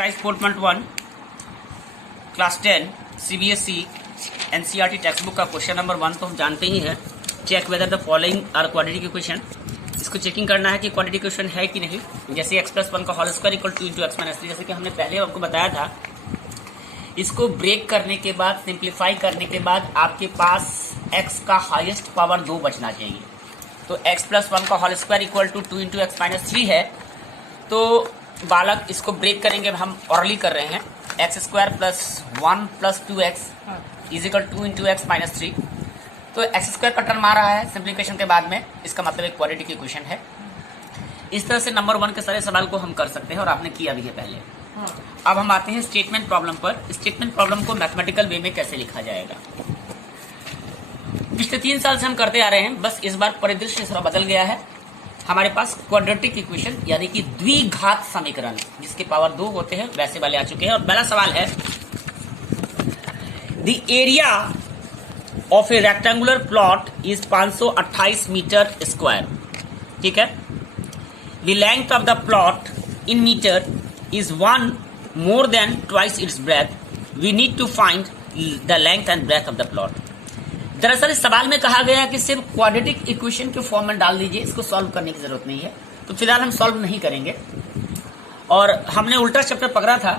Exercise 4.1 class 10 CBSE NCERT text book का question number 1 तो हम जानते ही हैं। Check whether the following are quadratic equation. इसको चेकिंग करना है कि क्वाड्रेटिक इक्वेशन है कि नहीं। जैसे x + 1 का whole square equal to into X minus 3, जैसे कि हमने पहले आपको बताया था। इसको ब्रेक करने के बाद, सिंप्लीफाई करने के बाद आपके पास x का हाईएस्ट पावर 2 बचना चाहिए। तो x + 1 का whole square equal to 2 into X minus 3 है। तो बालक इसको ब्रेक करेंगे, हम ऑरली कर रहे हैं। x² + 1 + 2x is equal 2 into X minus 3। तो x² का टर्म आ रहा है सिंप्लीफिकेशन के बाद में, इसका मतलब एक क्वाड्रेटिक इक्वेशन है। इस तरह से नंबर 1 के सारे सवाल को हम कर सकते हैं और आपने किया भी है पहले। अब हम आते हैं स्टेटमेंट प्रॉब्लम पर। स्टेटमेंट प्रॉब्लम को मैथमेटिकल वे में कैसे लिखा जाएगा। पिछले 3 साल से हम करते आ रहे हैं, बस इस बार परिदृश्य थोड़ा बदल गया है। हमारे पास क्वाड्रेटिक इक्वेशन यानी कि द्विघात समीकरण जिसके पावर 2 होते हैं वैसे वाले आ चुके हैं। और पहला सवाल है, the area of a rectangular plot is 528 metre square. ठीक है। The length of the plot in metre is 1 more than twice its breadth. We need to find the length and breadth of the plot. दरअसल इस सवाल में कहा गया है कि सिर्फ क्वाड्रेटिक इक्वेशन के फॉर्म में डाल दीजिए, इसको सॉल्व करने की जरूरत नहीं है। तो फिलहाल हम सॉल्व नहीं करेंगे। और हमने उल्टा चैप्टर पकड़ा था,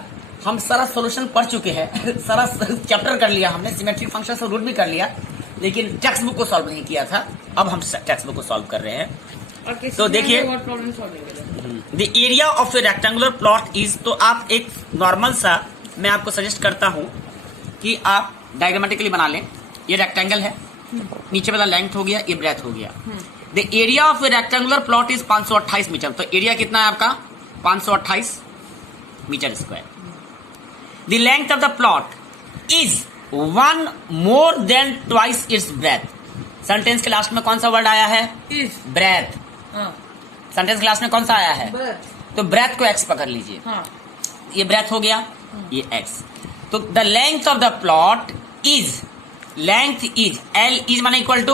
हम सारा सॉल्यूशन पढ़ चुके हैं। सारा चैप्टर कर लिया हमने, सिमेट्रिक फंक्शन से रूट भी कर लिया, लेकिन टेक्स्ट बुक को सॉल्व नहीं किया था। अब हम टेक्स्ट बुक को सॉल्व कर रहे हैं। तो देखिए, the area of a rectangular plot is, तो आप एक नॉर्मल सा, मैं आपको सजेस्ट करता हूं कि आप डायग्रामेटिकली बना लें। ये रेक्टेंगल है, नीचे वाला लेंथ हो गया, ये ब्रेथ हो गया। The area of a rectangular plot is 528 metre. तो एरिया कितना है आपका? 528 metre square. The length of the plot is 1 more than twice its breadth. Sentence के लास्ट में कौन सा वर्ड आया है? ब्रेथ। सेंटेंस क्लास में कौन सा आया है? तो ब्रेथ को x पकड़ लीजिए। ये ब्रेथ हो गया, ये x। तो the length of the plot is, length is, l is माने इक्वल टू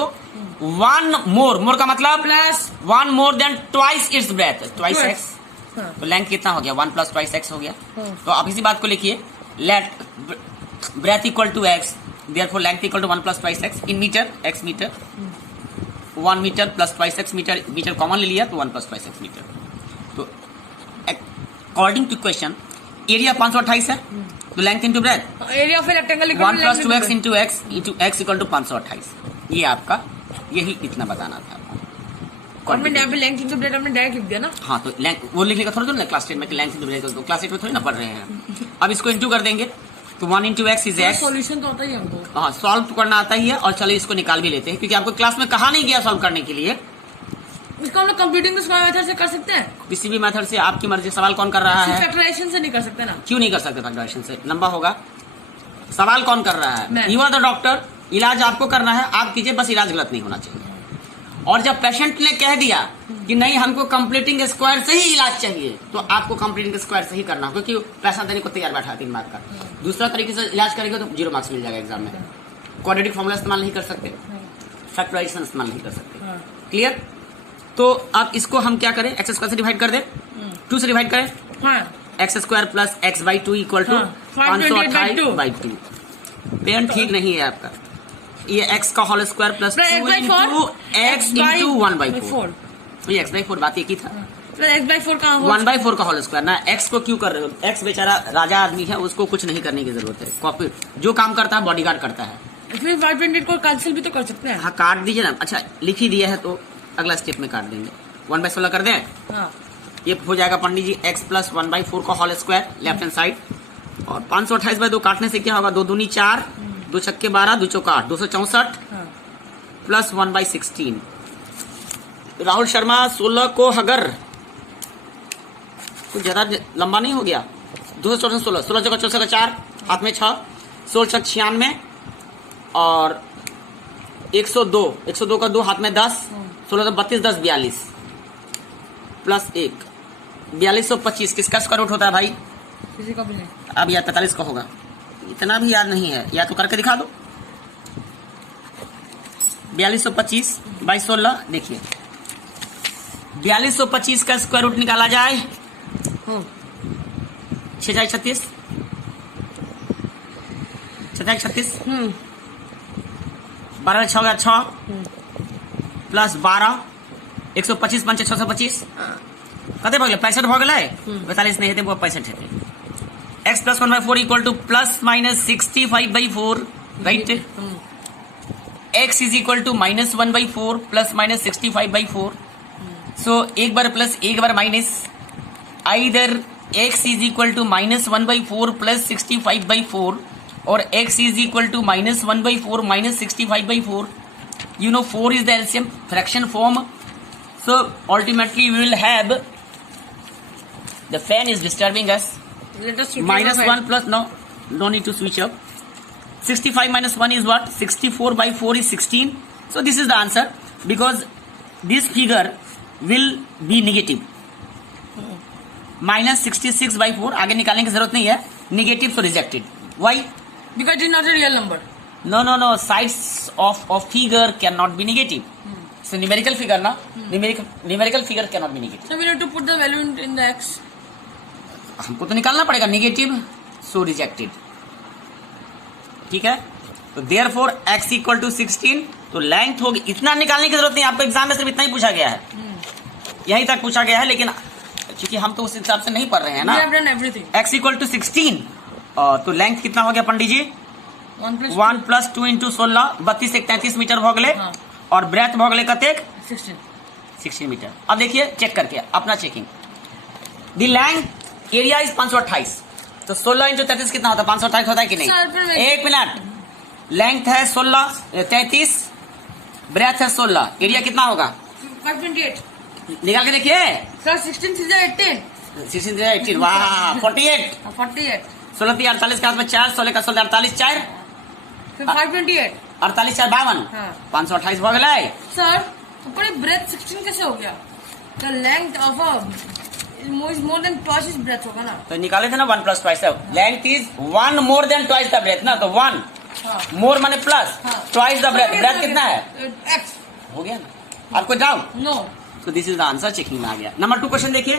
1 मोर, मोर का मतलब plus 1 more than twice its breath, twice x। तो लेंथ कितना हो गया? 1 + ट्वाइस x हो गया। तो आप इसी बात को लिखिए, let breadth equal to x, therefore length equal to 1 + twice x in metre, x metre. 1 metre + twice x metre, metre common ले लिया तो 1 + ट्वाइस x मीटर। तो अकॉर्डिंग टू क्वेश्चन एरिया 528 है, तो length into breadth, area of rectangle 1 + 2x into x equal to 528। ये आपका, यही इतना बताना था। हमने यहाँ पे लेंथ इंटू ब्रेथ हमने डायरेक्ट लिख दिया ना। हाँ, तो लेंथ वो लिखने का थोड़ा ना क्लास 10 में, लेंथ इंटू ब्रेथ, तो क्लास 8 में थोड़ी ना पढ़ रहे हैं। अब इसको इंटू कर देंगे तो 1 into x is x. Solution तो आता ही हमको। हाँ, सॉल्व करना आता ही है। और चलिए इसको निकाल भी लेते हैं, क्योंकि आपको क्लास में कहा नहीं गया सॉल्व करने के लिए। इसको हम लोग कंप्यूटिंग मेथड से कर सकते हैं। किसी भी मेथड से, आपकी मर्जी। सवाल कौन कर रहा है? फैक्टराइजेशन से नहीं कर सकते ना। क्यों नहीं कर सकते? फैक्टराइजेशन से लंबा होगा। सवाल कौन कर रहा है? You are the doctor. इलाज आपको करना है, आप कीजिए, बस इलाज गलत नहीं होना चाहिए। और जब पेशेंट ने कह दिया कि नहीं हमको कंप्लीटिंग स्क्वायर से ही इलाज चाहिए, तो आपको कंप्लीटिंग स्क्वायर से ही करना होगा, क्योंकि पैसा देने को तैयार बैठा है 3 मार्क का। दूसरा तरीके से इलाज करेंगे तो 0 मार्क्स मिल जाएगा एग्जाम में। क्वाड्रेटिक फॉर्मूला इस्तेमाल नहीं कर सकते, फैक्टराइजेशन इस्तेमाल नहीं कर सकते। क्लियर? तो अब इसको हम क्या करें? x² से डिवाइड कर दें, 2 से डिवाइड करें। x² + x/2 equal to 528/2। Pen ठीक नहीं है आपका। ये x का whole square plus 2 into x into 1/4। ये x/4 बात एक ही था। x/4 का 1/4 का होल स्क्वायर ना। x को क्यों कर रहे हो? x बेचारा राजा आदमी है, उसको कुछ नहीं करने की जरूरत है। कॉपी जो काम करता है बॉडीगार्ड करता है। फिर 528 को कैंसिल भी तो कर सकते हैं। हाँ, काट दीजिए ना। अच्छा, लिख ही दिया है तो अगला स्टेप में काट देंगे। 1/16 कर दें। ये हो जाएगा पंडित जी x + 1/4 का whole square left hand side. और 528/2 काटने से क्या होगा? 2 दूनी 4, 2 छक्के 12, 2 चौका 8, 264 प्लस 1/16। राहुल शर्मा 16 को अगर कुछ ज्यादा लंबा नहीं हो गया, 214 16, 16 चौका 64 4, हाथ में 6, 16 छक 96 और 102 का 2 हाथ में 10, 16 32 10 42 प्लस 1 4225। किसका स्क्वायर रूट होता है भाई? किसी का भी नहीं। अब यार 45 का होगा, इतना भी याद नहीं है, या तो करके दिखा दो। 4225/16। देखिए 4225 का स्क्वायर रूट निकाला जाए 6 जाए 36, 6 जाए 36, 12 6 हो गया 6 प्लस 12 125 5 625 कते भगले 65 भ गेलै 42 नहीं हेते 65 हेते x plus 1 by 4 equal to plus minus 65 by 4 right x is equal to minus 1 by 4 plus minus 65 by 4 so एक बार प्लस एक बार minus either x is equal to minus 1 by 4 plus 65 by 4 or x is equal to minus 1 by 4 minus 65 by 4 you know 4 is the LCM fraction form so ultimately we will have the fan is disturbing us Let us switch minus over. 1 plus no need to switch up 65 minus 1 is what 64 by 4 is 16 so this is the answer because this figure will be negative minus 66 by 4 आगे निकालने की जरूरत नहीं है negative so rejected why Because it is not a real number. no sides of figure cannot be negative so numerical figure na numerical figure cannot be negative So we need to put the value in the x. हमको तो निकालना पड़ेगा negative so rejected ठीक है तो therefore X equal to 16 तो length होगी इतना निकालने की जरूरत नहीं आपको एग्जाम में सिर्फ इतना ही पूछा गया है यहीं तक पूछा गया है लेकिन क्योंकि हम तो उस हिसाब से नहीं पढ़ रहे हैं ना We have done everything. X equal to 16 तो लेंथ कितना हो गया पंडित जी 1 प्लस 2 इंटू 16 32 एक 33 मीटर भ गए हाँ। और ब्रेथ भ गए कतेक 16. 16 मीटर अब देखिए चेक करके अपना checking the length area is 528 तो 16 इंटू 33 कितना होता है 528 होता है कि सर, फिर नहीं एक मिनट लेंथ है 16 33 ब्रेथ है 16 एरिया कितना होगा 528. निकाल के देखिए Sir, 16 is 18. 16 18 वाह 48 48. 16 3 48 के हाथ में 4 16 का 16 48 4 Sir, 528. 48 4 52 हाँ. 528 हो गया Sir, ऊपर breadth 16 कैसे हो गया? The length of a is more than twice his breadth होगा ना? तो निकाले थे ना 1 plus twice length is 1 more than twice the breadth ना तो 1 हाँ. मोर माने प्लस हाँ. ट्वाइस द ब्रेथ ब्रेथ कितना है X. हो गया ना आप कोई डाउट No. तो this is the answer checking में आ गया नंबर 2 क्वेश्चन देखिए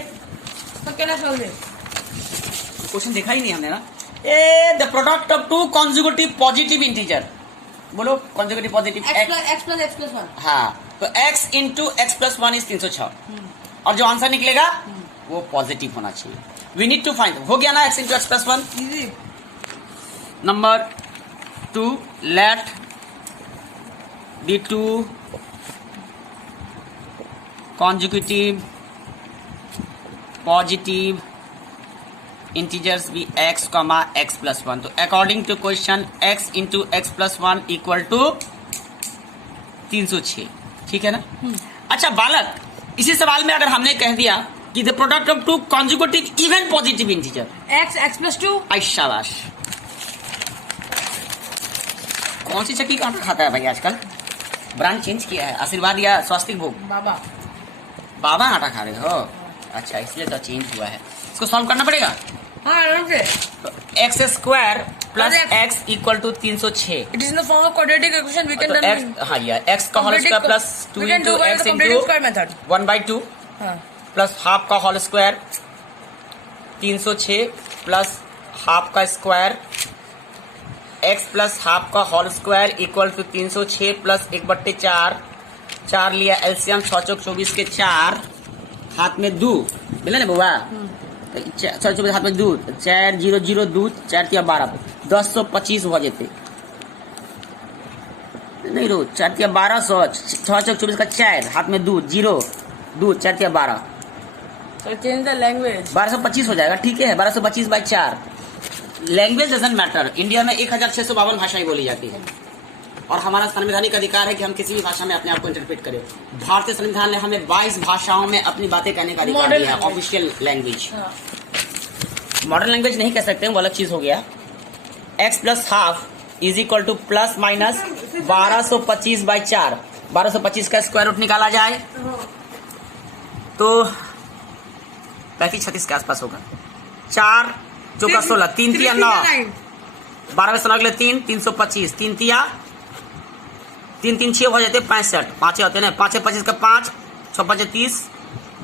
तो क्या solve है? क्वेश्चन देखा ही नहीं हमने ना a the product of two consecutive positive integer बोलो कॉन्जिक्यूटिव पॉजिटिव X plus 1. हाँ तो x into X plus 1 is 306 और जो आंसर निकलेगा वो पॉजिटिव होना चाहिए वी नीड टू फाइंड हो गया ना x into X plus 1 Easy. Number 2 let the two consecutive positive integers be x comma x plus 1 तो according to question x into x plus 1 equal to 306 ठीक है ना अच्छा बालक इसी सवाल में अगर हमने कह दिया कि the product of two consecutive even positive integer X plus 2. आई शाबाश कौन सी चक्की का आटा खाता है भाई आजकल ब्रांड चेंज किया है आशीर्वाद या स्वास्तिक भोग बाबा. बाबा आटा खा रहे हो अच्छा इसलिए तो चेंज हुआ है इसको सॉल्व करना पड़ेगा हाँ आराम से. एक्स स्क्वायर प्लस अरे, X equal to 306 It is in the form of quadratic equation. We can तो done. एक्स हाँ ये एक्स का whole square plus 2 We can into do by X the completed into square method. 1/2 हाँ. Plus half का whole square 306 plus half का square x plus half का whole square equal to 306 plus 1/4 4 लिया LCM 6 चौक 24 के 4 हाथ में 2 मिला ना बुआ 6 24 हाथ में 2 4 0 0 2 4 3 12 1025 हो जेते नहीं रो 4 3 1200 6 चौक 24 का 4 हाथ में 2 0 2 4 3 12 So change the language. 1225 हो जाएगा ठीक है 1225 by 4 language doesn't matter India में 1652 भाषाएं बोली जाती है और हमारा संवैधानिक अधिकार है कि हम किसी भी भाषा में अपने आप को इंटरप्रेट करें भारतीय संविधान ने हमें 22 भाषाओं में अपनी बातें कहने का अधिकार Modern दिया है language. ऑफिशियल लैंग्वेज हाँ. मॉडर्न लैंग्वेज नहीं कह सकते वो अलग चीज हो गया x plus half is equal to plus minus 1225 by 4 1225 का स्क्वायर रूट निकाला जाए तो 35-36 के आसपास होगा 4 चौका 16 3 तिया 9 12 में 16 3 325 3 तिया 3 3 6 हो जाते 65 पांचे होते ना 5 25 का 5 6 5 30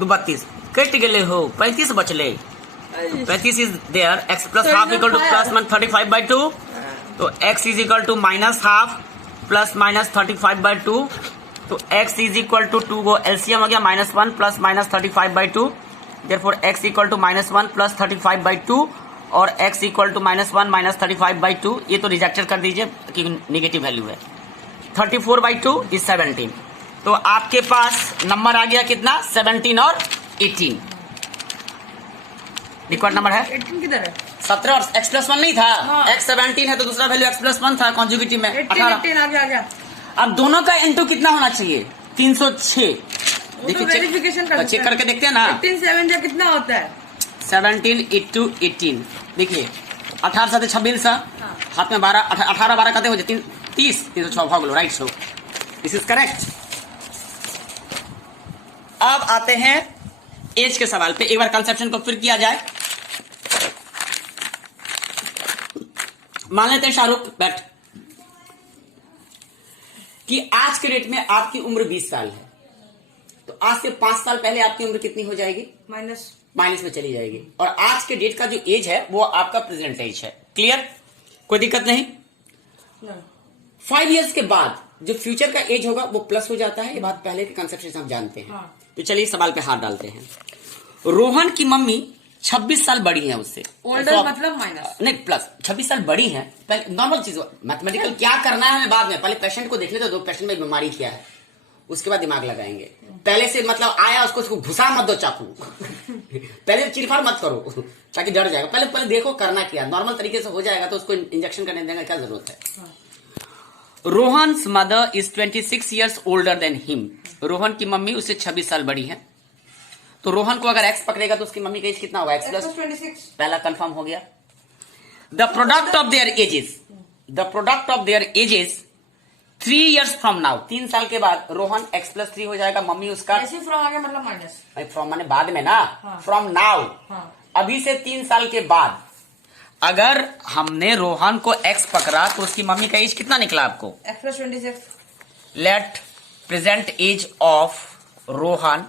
2 32 कट गए हो 35 बचले 35 is there, X plus half equal to plus minus 35/2, तो X is equal to minus half plus minus 35/2, तो x इज इक्वल टू 2 को एलसीएम हो गया -1 plus minus 35/2, therefore x equal to -1 plus 35/2 और x इक्वल टू -1 माइनस 35/2, ये तो rejected कर दीजिए कि नेगेटिव वैल्यू है। 34/2 इज 17, तो आपके पास नंबर आ गया कितना, 17 और 18। रिकॉर्ड नंबर है 18 किधर है? 17 और x प्लस 1 नहीं था, हाँ। x 17 है तो दूसरा वैल्यू x प्लस 1 था कॉन्जुगेटिव में 18 आ गया। अब दोनों का इंटू कितना होना चाहिए, 306। देखिए वेरिफिकेशन चेक करके देखते हैं ना, 18 7 जा कितना होता है? 17 into 18, देखिए 18 साथ 26 हाथ में 12, 18 12 कहते हो 30, 306 भाग लो, right. So this is correct. अब आते हैं एज के सवाल पे, एक बार कंसेप्शन को फिर किया जाए। मान लेते हैं शाहरुख बैठ कि आज के डेट में आपकी उम्र 20 साल है, तो आज से 5 साल पहले आपकी उम्र कितनी हो जाएगी, माइनस में चली जाएगी, और आज के डेट का जो एज है वो आपका प्रेजेंट एज है। क्लियर, कोई दिक्कत नहीं। 5 इयर्स के बाद जो फ्यूचर का एज होगा वो प्लस हो जाता है, ये बात पहले के कंसेप्ट से हम जानते हैं। हाँ। तो चलिए सवाल पे हाथ डालते हैं। रोहन की मम्मी 26 साल बड़ी है उससे, ओल्डर तो मतलब माइनस नहीं प्लस 26 साल बड़ी है। पहले नॉर्मल चीज, मैथमेटिकल क्या करना है हमें बाद में, पहले पेशेंट को देख ले, तो पेशेंट में बीमारी क्या है उसके बाद दिमाग लगाएंगे। पहले से मतलब आया उसको घुसा मत दो चाकू पहले चिरफाड़ मत करो ताकि डर जाएगा। पहले देखो करना क्या, नॉर्मल तरीके से हो जाएगा तो उसको इंजेक्शन करने देने का क्या जरूरत है। Rohan's mother is 26 years older than him, Rohan की मम्मी उससे 26 साल बड़ी है, तो रोहन को अगर एक्स पकड़ेगा तो उसकी मम्मी का एज कितना होगा, एक्स प्लस 26, पहला कंफर्म हो गया। The product of their edges, the product of their edges 3 years from now, 3 साल के बाद रोहन एक्स प्लस 3 हो जाएगा, मम्मी उसका ऐसे फ्रॉम आगे मतलब माइनस, फ्रॉम माने बाद में ना, फ्रॉम नाउ, अभी से 3 साल के बाद अगर हमने रोहन को एक्स पकड़ा तो उसकी मम्मी का एज कितना निकला आपको, X plus 26। Let present age of Rohan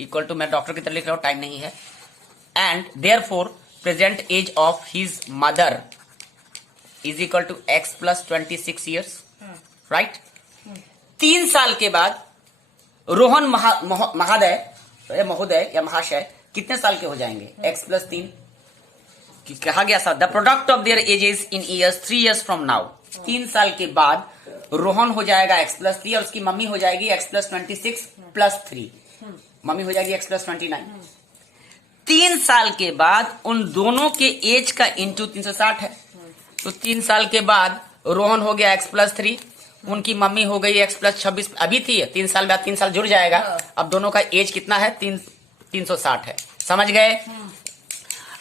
equal to, मैं डॉक्टर की तरह लिख रहा हूं, टाइम नहीं है, and therefore present age of his mother is equal to X plus 26 years, right. 3 साल के बाद रोहन महोदय या महाशय कितने साल के हो जाएंगे, एक्स प्लस 3, कहा गया था the product of their edges in years 3 years from now, 3 साल के बाद रोहन हो जाएगा एक्स प्लस 3 और उसकी मम्मी हो जाएगी एक्स प्लस 26 प्लस 3, मम्मी हो जाएगी एक्स प्लस 29। 3 साल के बाद उन दोनों के एज का इंटू 360 है, तो 3 साल के बाद रोहन हो गया एक्स प्लस 3, उनकी मम्मी हो गई एक्स प्लस 26, अभी थी 3 साल बाद 3 साल जुड़ जाएगा, अब दोनों का एज कितना है, 360 है, समझ गए।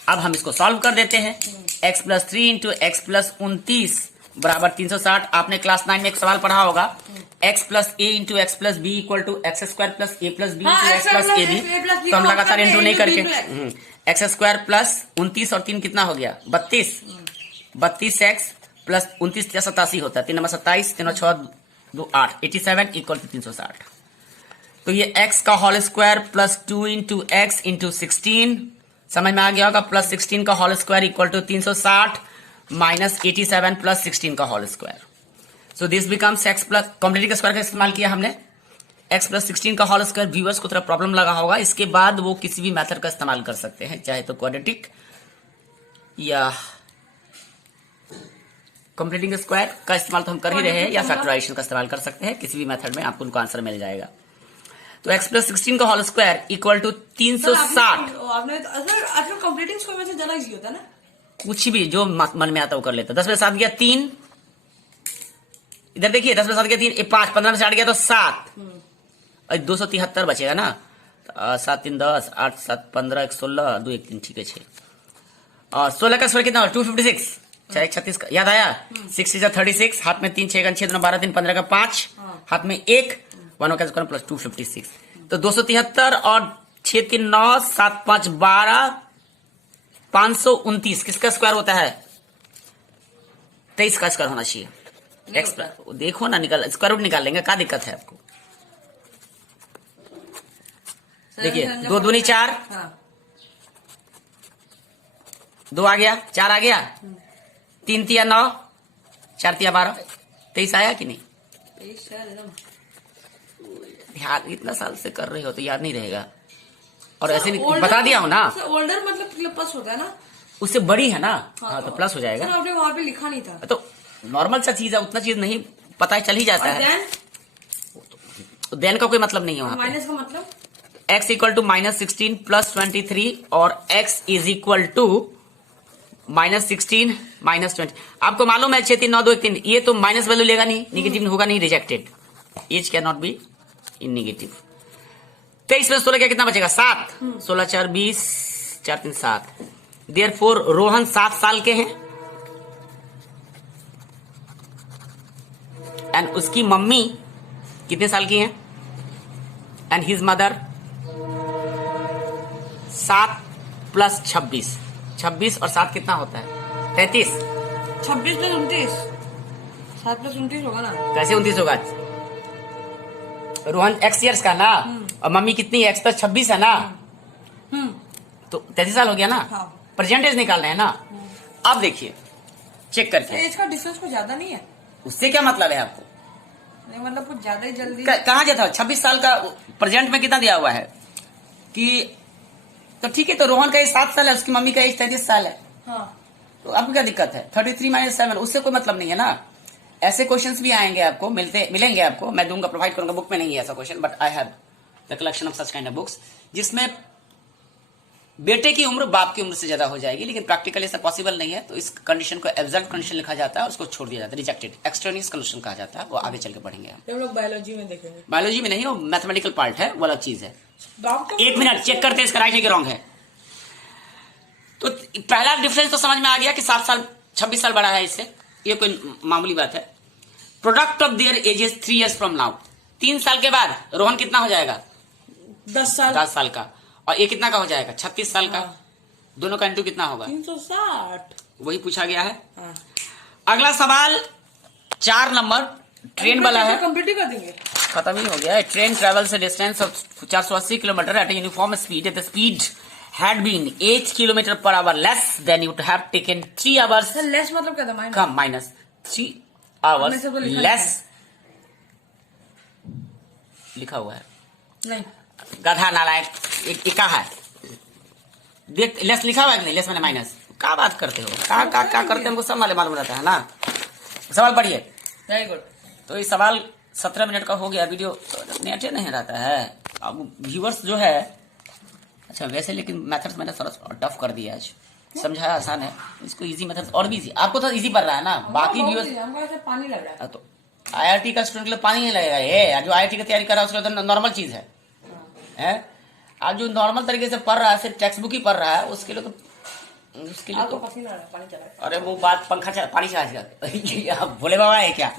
अब हम इसको सॉल्व कर देते हैं, x plus 3 into X plus 29 बराबर 360। आपने क्लास 9 में एक सवाल पढ़ा होगा, x plus A into X plus B equal to X square plus A plus B into X plus A B, तो हम लगातार इंटू नहीं करके एक्स स्क्वायर प्लस 29 और 3 कितना हो गया 32 एक्स प्लस 29 87 होता है, 3 नंबर 27, 3 6 2 8, 87 इक्वल टू 360। तो ये x का whole square plus 2 into x into 16, समझ में आ गया होगा, प्लस 16 का whole square equal to 360 minus 87 plus 16 का whole square, so this becomes x plus, completive square का इस्तेमाल किया हमने, x प्लस 16 का होल स्क्वायर। व्यूअर्स को थोड़ा प्रॉब्लम लगा होगा, इसके बाद वो किसी भी मेथड का इस्तेमाल कर सकते हैं, चाहे तो क्वाड्रेटिक या कॉम्प्लेटिंग स्क्वायर का इस्तेमाल तो हम कर ही रहे हैं, या फैक्टराइजेशन का इस्तेमाल कर सकते हैं, किसी भी मेथड में आपको उनका आंसर मिल जाएगा। तो x प्लस 16 का whole square equal to 360। Completing square में से ज्यादा इजी होता है ना, कुछ भी जो मन में आता वो कर लेता। 10 में 7 गया 3, इधर देखिए 10 में 7 गया 3, 5, 15 में से 8 गया तो 7, 273 बचेगा ना, 7 3 10, 8 7 15, 1 16, 2 1 3, ठीक है 6, और 16 का स्क्वायर कितना, 256, 36 का याद आया, 6 6 36, हाथ में 3 6 6 12 3 15 का 5, हाथ में 1, 1 का स्क्वायर प्लस 256, तो 273 और 6 3 9 7 5 12, 529 किसका स्क्वायर होता है, 23 का स्क्वायर होना चाहिए। एक्स देखो ना, निकल स्क्वायर रूट निकाल लेंगे, क्या दिक्कत है आपको। देखिए 2 दूनी 4, 2 आ गया, 4 आ गया, 3 तिया 9, 4 तिया 12, 23 आया कि नहीं? ध्यान इतना साल से कर रहे हो तो याद नहीं रहेगा। और ऐसे नहीं बता दिया हूँ ना, ओल्डर मतलब प्लस होता है ना, उससे बड़ी है ना। हाँ तो प्लस हो जाएगा। आपने वहाँ पे लिखा नहीं था तो नॉर्मल सा चीज है, उतना चीज नहीं पता चल ही जाता है। देन का कोई मतलब नहीं है वहाँ पे। माइनस का मतलब x इक्वल टू -16 प्लस 23 और x इज इक्वल टू -16 -20। आपको मालूम है 6 3 9 2 1 3, ये तो माइनस वैल्यू लेगा नहीं, निगेटिव होगा नहीं, rejected. H can not be in negative. 23 में 16 क्या कितना बचेगा? 7। 16 4 20, 4 3 7। देयरफॉर रोहन 7 साल के हैं एंड उसकी मम्मी कितने साल की हैं? And his mother 7 plus 26। 26 और 7 कितना होता है? 33। 26 प्लस 29, 7 प्लस 29 होगा ना। कैसे 29 होगा? रोहन x ईयर्स का ना, और मम्मी कितनी? x प्लस 26 है ना, तो 33 साल हो गया ना। हाँ। परसेंटेज निकाल रहे हैं ना। अब देखिए चेक करके, एज का डिफरेंस कुछ ज्यादा नहीं है। उससे क्या मतलब है आपको? नहीं मतलब कुछ ज्यादा ही जल्दी कहाँ जाता है? 26 साल का प्रेजेंट में कितना दिया हुआ है कि, तो ठीक है, तो रोहन का एज 7 साल है, उसकी मम्मी का एज 33 साल है। हाँ। तो आपको क्या दिक्कत है? 33 - 7, उससे कोई मतलब नहीं है ना। ऐसे क्वेश्चंस भी आएंगे आपको, मिलेंगे आपको, मैं दूंगा, प्रोवाइड करूंगा। बुक में नहीं है ऐसा question, but I have the collection of such kind of books, जिसमें बेटे की उम्र बाप की उम्र से ज्यादा हो जाएगी, लेकिन प्रैक्टिकली ऐसा पॉसिबल नहीं है। तो इस कंडीशन को एब्सर्व कंडीशन लिखा जाता है, उसको छोड़ दिया जाता है, रिजेक्टेड एक्सट्रेनियस कंडीशन कहा जाता है। वो आगे चल के पढ़ेंगे हम लोग बायोलॉजी में देखेंगे। बायोलॉजी में नहीं, वो मैथमेटिकल पार्ट है, वो अलग चीज है। डॉक्टर 1 मिनट चेक करते हैं इसका राइट है कि रॉन्ग है। तो पहला डिफरेंस तो समझ में आ गया कि 7 साल 26 साल बड़ा है इससे, ये कोई मामूली बात है। Product of their edges 3 years from now. 3 साल के बाद रोहन कितना हो जाएगा? 10 साल। 10 साल का। और ये कितना का हो जाएगा? 36 साल का। दोनों का इंटू कितना होगा? 360। वही पूछा गया है। हाँ। अगला सवाल 4 नंबर ट्रेन वाला है। कंप्लीट ही कर देंगे, खत्म ही हो गया है। Train travels a distance of 480 kilometre at a uniform speed. If the speed had been 8 kilometer per hour less, then it would have taken 3 hours. Sir less मतलब क्या था? माइनस। कम, माइनस 3 hours हमने सबको लिखा लेस लिखा हुआ है। नहीं, गधा नालायक, एक का है देख, लेस लिखा हुआ है कि नहीं? लेस मैंने माइनस, क्या बात करते हो? क्या करते हैं, हमको सब मालूम रहता है ना। सवाल पढ़िए। Very good. तो ये सवाल 17 मिनट का हो गया। वीडियो तो नेट नहीं रहता है। अब व्यूअर्स जो है, अच्छा वैसे, लेकिन मेथड्स मैंने थोड़ा टफ कर दिया आज। समझाया आसान है, इसको इजी मेथड और भी इजी। आपको तो इजी पड़ रहा है ना, बाकी व्यूअर्स पानी लग रहा है। तो IIT का स्टूडेंट के लिए पानी नहीं लगेगा। ये जो IIT की तैयारी कर रहा है उसके लिए तो नॉर्मल चीज है। आज जो नॉर्मल तरीके से पढ़ रहा है, सिर्फ टेक्स्ट बुक ही पढ़ रहा है, उसके लिए तो पसीना आ रहा है, पानी चला। अरे वो बात पंखा चला, पानी चला। भोले बाबा है क्या?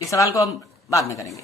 इस सवाल को हम बाद में करेंगे।